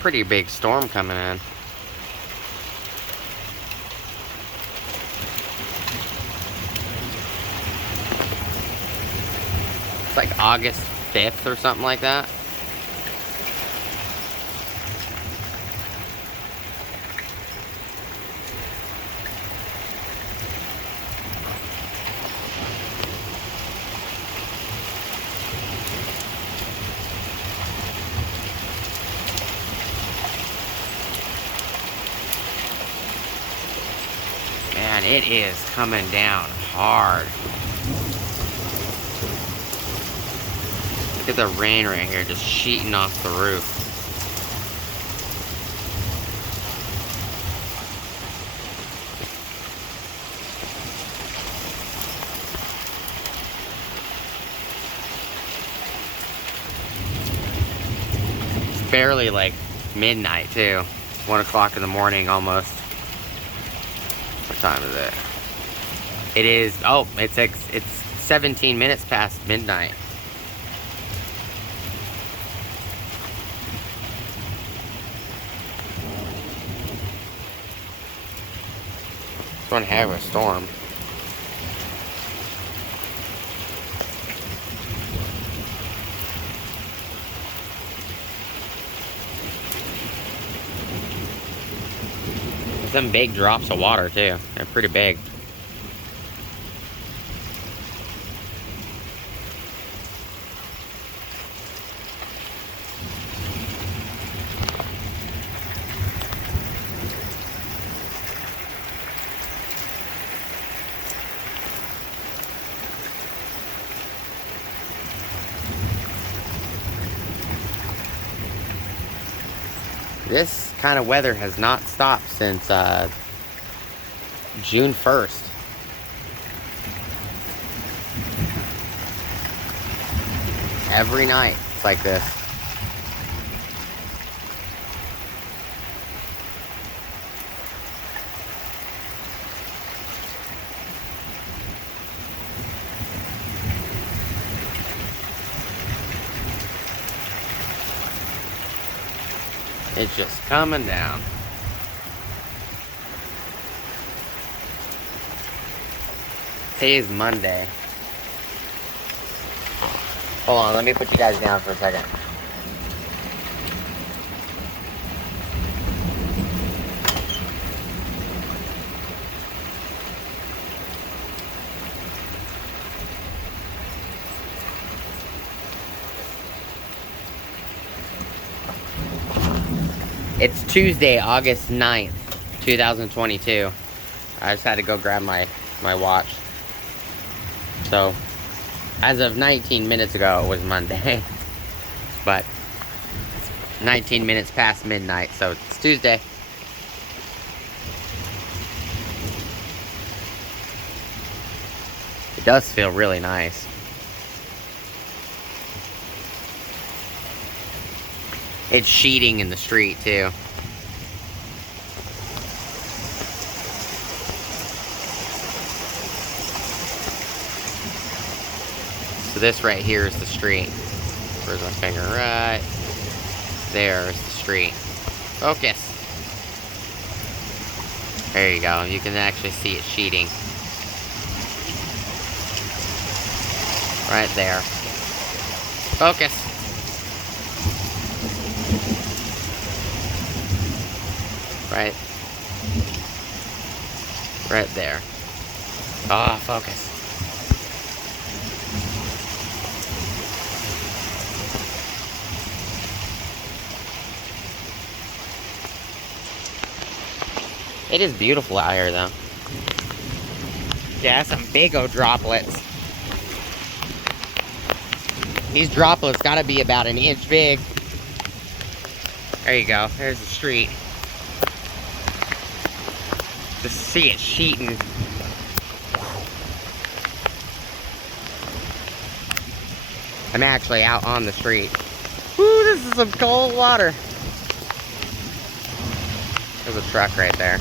Pretty big storm coming in. It's like August 5th or something like that. Man, it is coming down hard. Look at the rain right here, just sheeting off the roof. It's barely like midnight too. 1 o'clock in the morning almost. What time is it? It is, oh, it's 17 minutes past midnight. It's one heck of a storm. Some big drops of water too. They're pretty big. This kind of weather has not stopped since June 1st. Every night it's like this. It's just coming down. Today is Monday. Hold on, let me put you guys down for a second. It's Tuesday, August 9th, 2022. I just had to go grab my watch. So, as of 19 minutes ago, it was Monday. But, 19 minutes past midnight, so it's Tuesday. It does feel really nice. It's sheeting in the street too. So this right here is the street. Where's my finger? Right there is the street. Focus. There you go. You can actually see it sheeting. Right there. Focus. Right there. Ah, focus. It is beautiful out here, though. Yeah, some big old droplets. These droplets gotta be about an inch big. There you go. There's the street. Just see it sheeting. I'm actually out on the street. Woo, this is some cold water. There's a truck right there.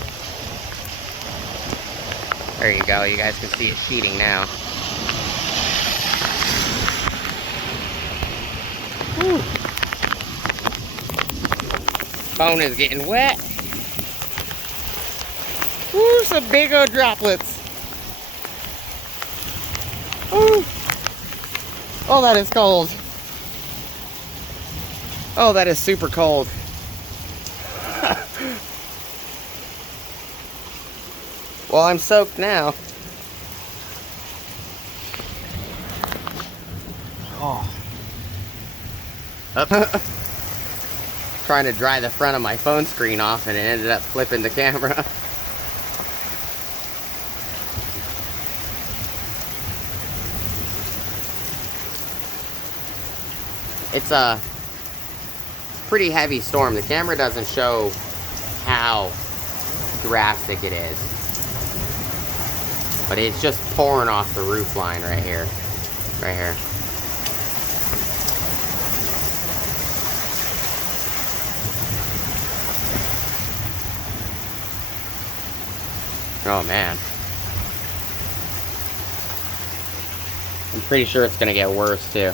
There you go. You guys can see it sheeting now. Woo. phone is getting wet. Ooh, some big old droplets. Ooh. Oh, that is cold. Oh, that is super cold. Well, I'm soaked now. Oh. Up. Trying to dry the front of my phone screen off, and it ended up flipping the camera. It's a pretty heavy storm. The camera doesn't show how drastic it is, but it's just pouring off the roof line right here. Right here. Oh man. I'm pretty sure it's gonna get worse too.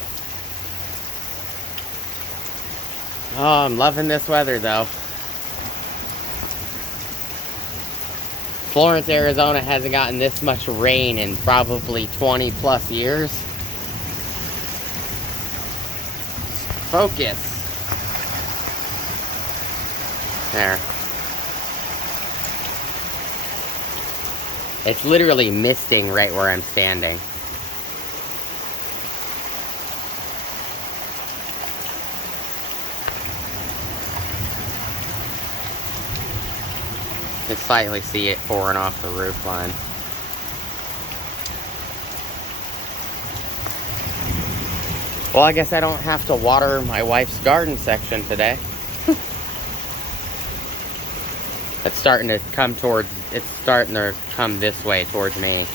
Oh, I'm loving this weather though. Florence, Arizona hasn't gotten this much rain in probably 20 plus years. Focus. There. It's literally misting right where I'm standing. You can slightly see it pouring off the roof line. Well, I guess I don't have to water my wife's garden section today. It's starting to come towards, it's starting to come this way towards me.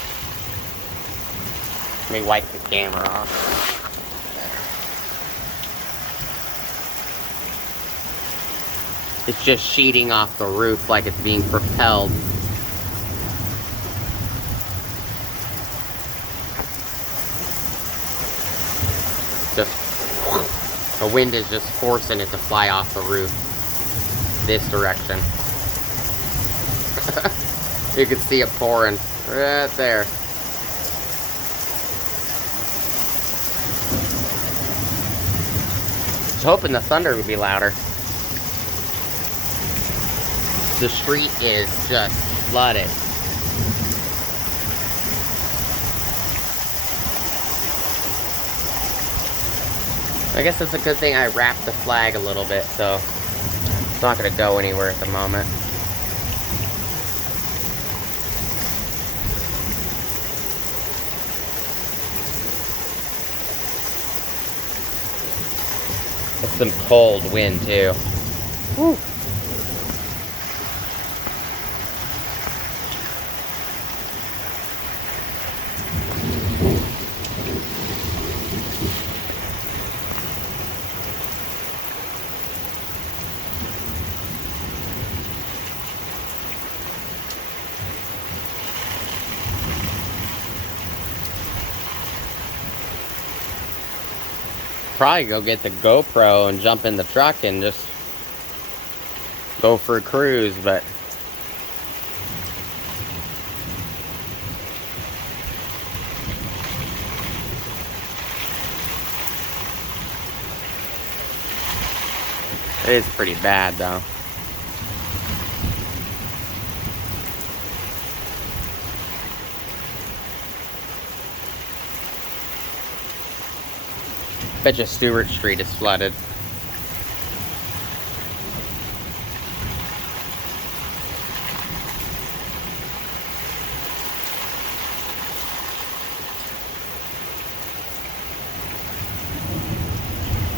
Let me wipe the camera off. It's just sheeting off the roof like it's being propelled. Just, the wind is just forcing it to fly off the roof this direction. You can see it pouring right there. I was hoping the thunder would be louder. The street is just flooded. I guess it's a good thing I wrapped the flag a little bit, so it's not going to go anywhere at the moment. It's some cold wind too. Woo. Probably go get the GoPro and jump in the truck and just go for a cruise, but it is pretty bad though. Bet you Stewart Street is flooded.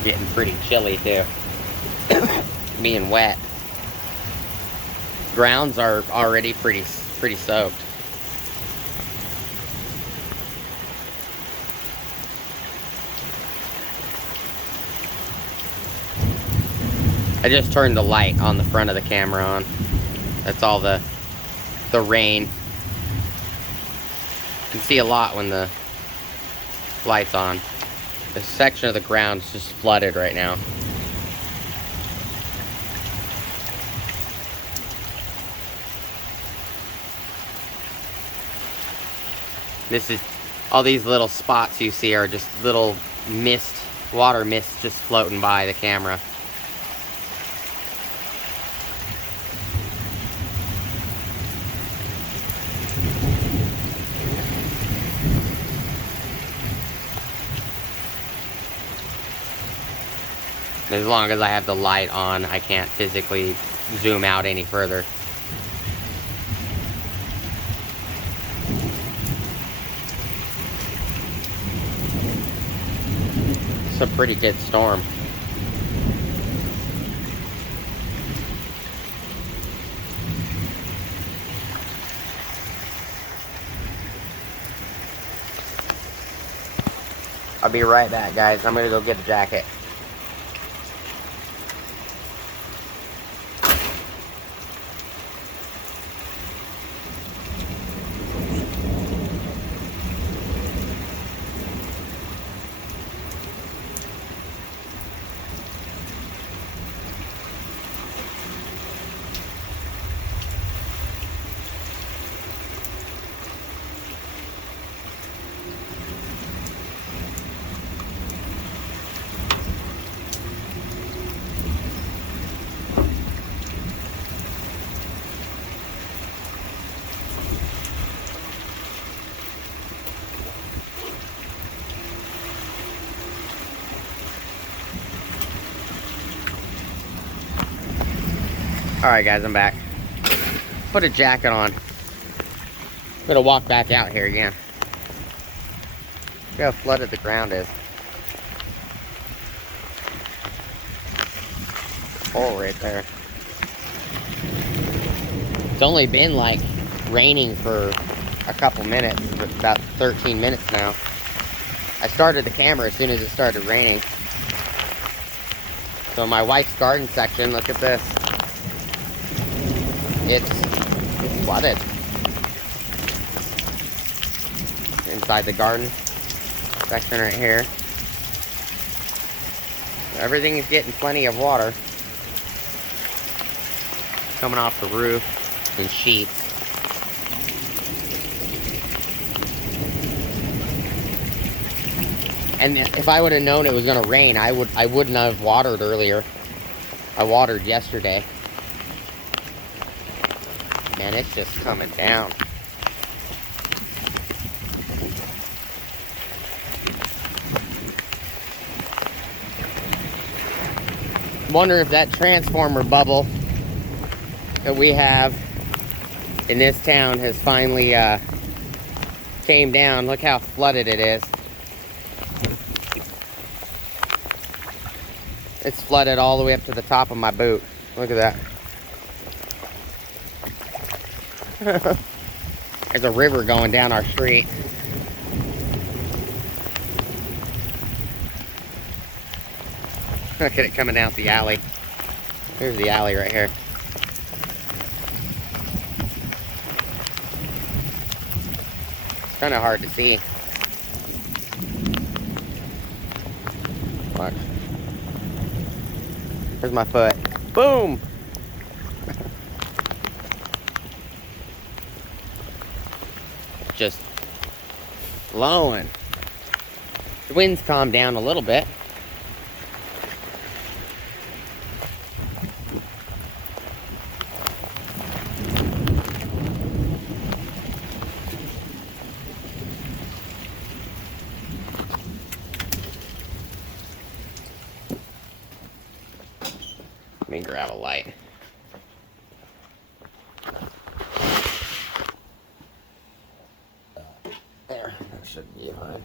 Getting pretty chilly too. Being wet. Grounds are already pretty soaked. I just turned the light on the front of the camera on. That's all the rain. You can see a lot when the light's on. This section of the ground is just flooded right now. This is, all these little spots you see are just little mist, water mist just floating by the camera. As long as I have the light on, I can't physically zoom out any further. It's a pretty good storm. I'll be right back, guys. I'm gonna go get a jacket. Alright guys, I'm back. Put a jacket on. I'm gonna walk back out here again. Look how flooded the ground is. Hole right there. It's only been like raining for a couple minutes, about 13 minutes now. I started the camera as soon as it started raining. So my wife's garden section, look at this. It's flooded. Inside the garden section right here. Everything is getting plenty of water. Coming off the roof and sheets. And if I would have known it was gonna rain, I wouldn't have watered earlier. I watered yesterday. Man, it's just coming down. I'm wondering if that transformer bubble that we have in this town has finally came down. Look how flooded it is. It's flooded all the way up to the top of my boot. Look at that. There's a river going down our street. Look at it coming out the alley. Here's the alley right here. It's kind of hard to see. Watch. Here's my foot. Boom! Just flowing. The wind's calmed down a little bit. Let me grab a light. There, that should be fine.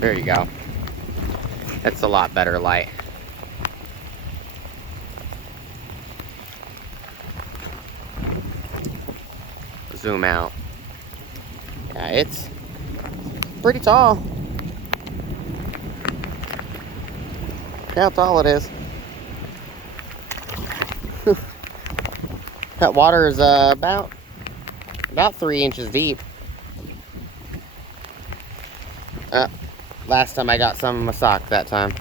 There you go. That's a lot better light. Zoom out. Yeah, it's pretty tall. Look how tall it is. That water is about about 3 inches deep. Last time I got some in my sock that time.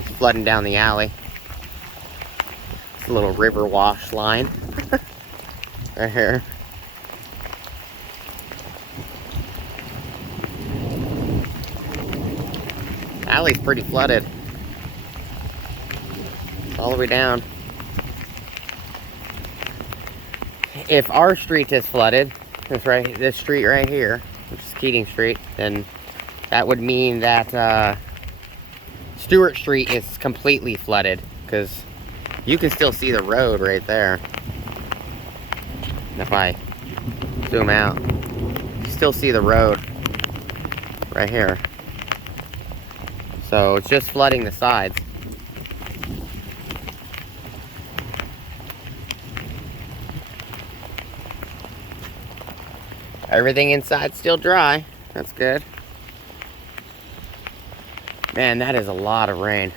It's flooding down the alley. It's a little river wash line. Right here. Alley's pretty flooded. All the way down. If our street is flooded, this street right here, which is Keating Street, then that would mean that Stewart Street is completely flooded, because you can still see the road right there. And if I zoom out, you still see the road right here. So it's just flooding the sides. Everything inside's still dry. That's good. Man, that is a lot of rain.